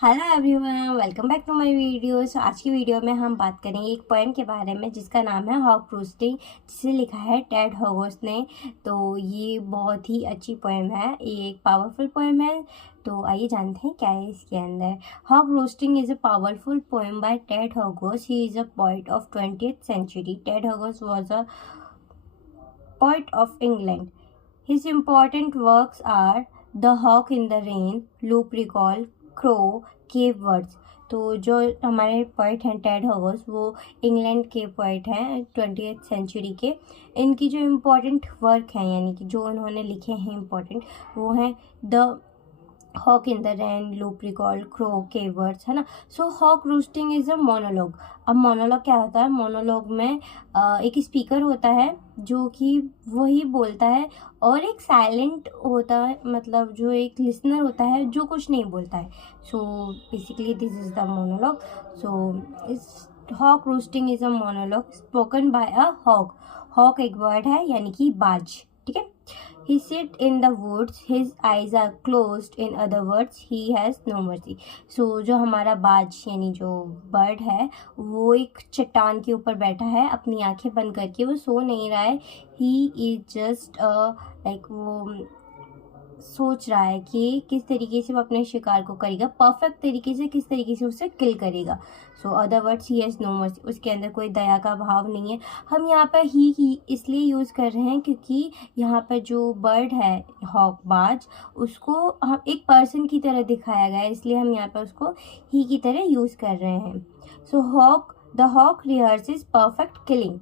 Hello everyone, welcome back to my video. आज की video में हम बात करेंगे एक पोएम के बारे में जिसका नाम है हॉक रोस्टिंग, जिसे लिखा है टेड हॉगर्स ने। तो ये बहुत ही अच्छी पोएम है, ये एक पावरफुल पोएम है। तो आइए जानते हैं क्या है इसके अंदर। Hawk roosting is a powerful poem by Ted हॉगर्स। He is a poet of 20th century. Ted हॉगर्स was a poet of England. His important works are The Hawk in the Rain, Loop Recall, Crow, Cave Words। तो जो हमारे poet हैं Ted हॉगर्स, वो England के poet हैं 20th century के। इनकी जो इम्पोर्टेंट वर्क हैं, यानी कि जो उन्होंने लिखे हैं इम्पोर्टेंट, वो हैं the hawk in the rain, Lupercal, crow, cave birds, है ना। So hawk roosting is a monologue. अब मोनोलॉग क्या होता है? मोनोलॉग में एक स्पीकर होता है जो कि वही बोलता है, और एक साइलेंट होता है, मतलब जो एक लिसनर होता है जो कुछ नहीं बोलता है। So basically this is the monologue. So इस hawk roosting is a monologue spoken by a hawk. Hawk एक वर्ड है, यानी कि बाज, ठीक है। He sit in the woods, his eyes are closed. In other words, he has no mercy. So जो हमारा बाज यानी जो बर्ड है, वो एक चट्टान के ऊपर बैठा है अपनी आंखें बंद करके। वो सो नहीं रहा है। He is just लाइक वो सोच रहा है कि किस तरीके से वो अपने शिकार को करेगा, परफेक्ट तरीके से किस तरीके से उसे किल करेगा। So other words, he has no mercy. उसके अंदर कोई दया का भाव नहीं है। हम यहाँ पर ही इसलिए यूज़ कर रहे हैं क्योंकि यहाँ पर जो बर्ड है हॉक बाज, उसको हम एक पर्सन की तरह दिखाया गया है, इसलिए हम यहाँ पर उसको ही की तरह यूज़ कर रहे हैं। So the hawk rehearses perfect killing.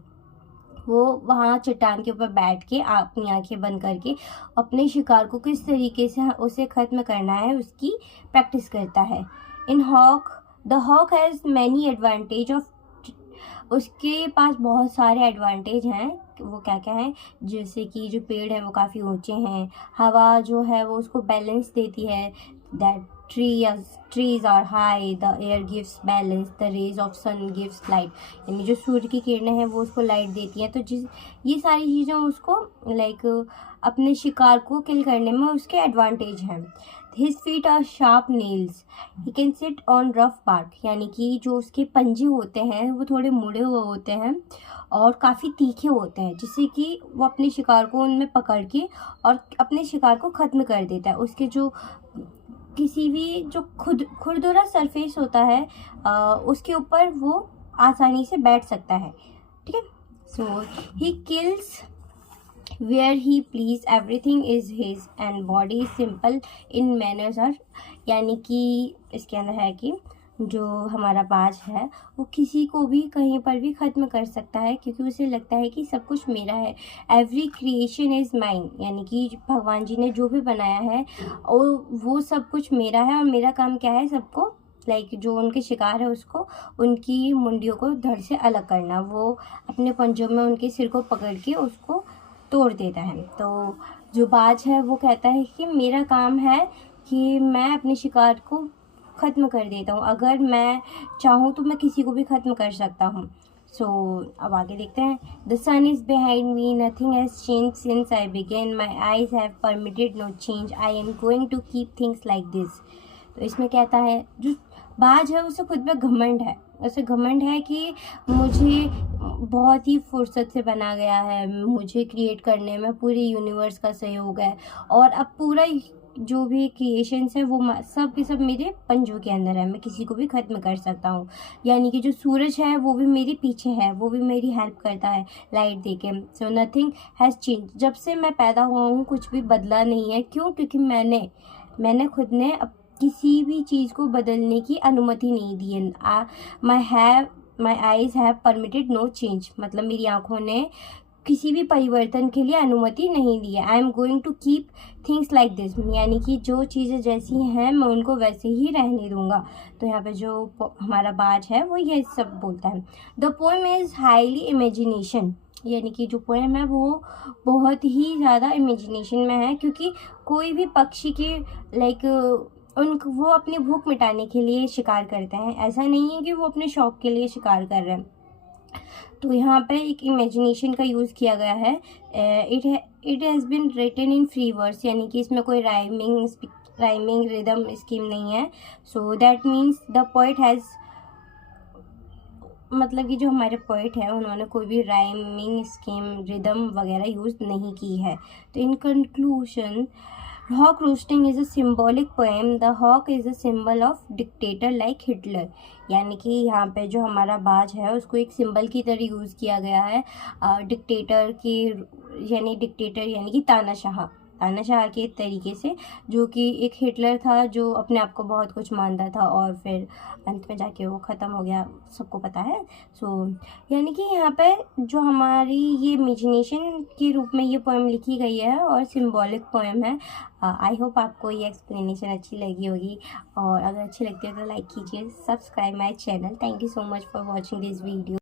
वो वहाँ चट्टान के ऊपर बैठ के अपनी आंखें बंद करके अपने शिकार को किस तरीके से उसे ख़त्म करना है उसकी प्रैक्टिस करता है। In hawk, the hawk has many advantage of. उसके पास बहुत सारे एडवांटेज हैं। वो क्या क्या हैं? जैसे कि जो पेड़ हैं वो काफ़ी ऊंचे हैं, हवा जो है वो उसको बैलेंस देती है, that trees are high, the air gives balance, the rays of sun gives light। यानी जो सूर्य की किरणें हैं वो उसको लाइट देती हैं। तो ये सारी चीज़ें उसको लाइक अपने शिकार को किल करने में उसके एडवांटेज हैं। His feet are sharp nails, he can sit on rough bark। यानी कि जो उसके पंजे होते हैं वो थोड़े मुड़े हुए होते हैं और काफ़ी तीखे होते हैं, जिससे कि वो अपने शिकार को उनमें पकड़ के और अपने शिकार को ख़त्म कर देता है। उसके जो किसी भी जो खुरदुरा सरफेस होता है उसके ऊपर वो आसानी से बैठ सकता है, ठीक है। So he kills where he pleases, everything is his and body simple in manners are. यानी कि इसके अंदर है कि जो हमारा बाज है वो किसी को भी कहीं पर भी ख़त्म कर सकता है, क्योंकि उसे लगता है कि सब कुछ मेरा है। Every creation is mine. यानी कि भगवान जी ने जो भी बनाया है वो सब कुछ मेरा है, और मेरा काम क्या है? सबको लाइक जो उनके शिकार है उसको उनकी मुंडियों को धड़ से अलग करना। वो अपने पंजों में उनके सिर को पकड़ के उसको तोड़ देता है। तो जो बाज है वो कहता है कि मेरा काम है कि मैं अपने शिकार को ख़त्म कर देता हूँ। अगर मैं चाहूँ तो मैं किसी को भी ख़त्म कर सकता हूँ। सो अब आगे देखते हैं। The sun is behind me, nothing has change since I began, my eyes have permitted no change, I am going to keep things like this. तो इसमें कहता है, जो बाज है उसे खुद पे घमंड है। उसे घमंड है कि मुझे बहुत ही फुर्सत से बना गया है, मुझे क्रिएट करने में पूरे यूनिवर्स का सहयोग है, और अब पूरा जो भी क्रिएशंस है वो सब के सब मेरे पंजों के अंदर है, मैं किसी को भी ख़त्म कर सकता हूँ। यानी कि जो सूरज है वो भी मेरे पीछे है, वो भी मेरी हेल्प करता है लाइट देके। So nothing has change. जब से मैं पैदा हुआ हूँ कुछ भी बदला नहीं है। क्यों? क्योंकि मैंने खुद ने किसी भी चीज़ को बदलने की अनुमति नहीं दी है। My eyes have permitted no change, मतलब मेरी आँखों ने किसी भी परिवर्तन के लिए अनुमति नहीं दी है। I am going to keep things like this. यानी कि जो चीज़ें जैसी हैं मैं उनको वैसे ही रहने दूंगा। तो यहाँ पे जो हमारा बाज है वो ये सब बोलता है। The poem is highly imagination. यानी कि जो पोएम है वो बहुत ही ज़्यादा इमेजिनेशन में है, क्योंकि कोई भी पक्षी के लाइक वो अपनी भूख मिटाने के लिए शिकार करते हैं। ऐसा नहीं है कि वो अपने शौक के लिए शिकार कर रहे हैं। तो यहाँ पे एक इमेजिनेशन का यूज़ किया गया है। It has been written in free words. यानी कि इसमें कोई राइमिंग राइमिंग रिदम स्कीम नहीं है। So that means the poet has, मतलब कि जो हमारे पोइट हैं उन्होंने कोई भी राइमिंग स्कीम रिदम वगैरह यूज़ नहीं की है। तो in conclusion, hawk roosting is a symbolic poem. The hawk is a symbol of dictator like Hitler. यानी कि यहाँ पे जो हमारा बाज है उसको एक सिंबल की तरह यूज़ किया गया है डिक्टेटर की, यानी डिक्टेटर यानी कि तानाशाह के तरीके से, जो कि एक हिटलर था जो अपने आप को बहुत कुछ मानता था और फिर अंत में जाके वो ख़त्म हो गया, सबको पता है। सो यानी कि यहाँ पे जो हमारी ये इमेजिनेशन के रूप में ये पोएम लिखी गई है और सिंबॉलिक पोएम है। आई होप आपको ये एक्सप्लेनेशन अच्छी लगी होगी, और अगर अच्छी लगती है तो लाइक कीजिए, subscribe my channel. Thank you so much for watching this video.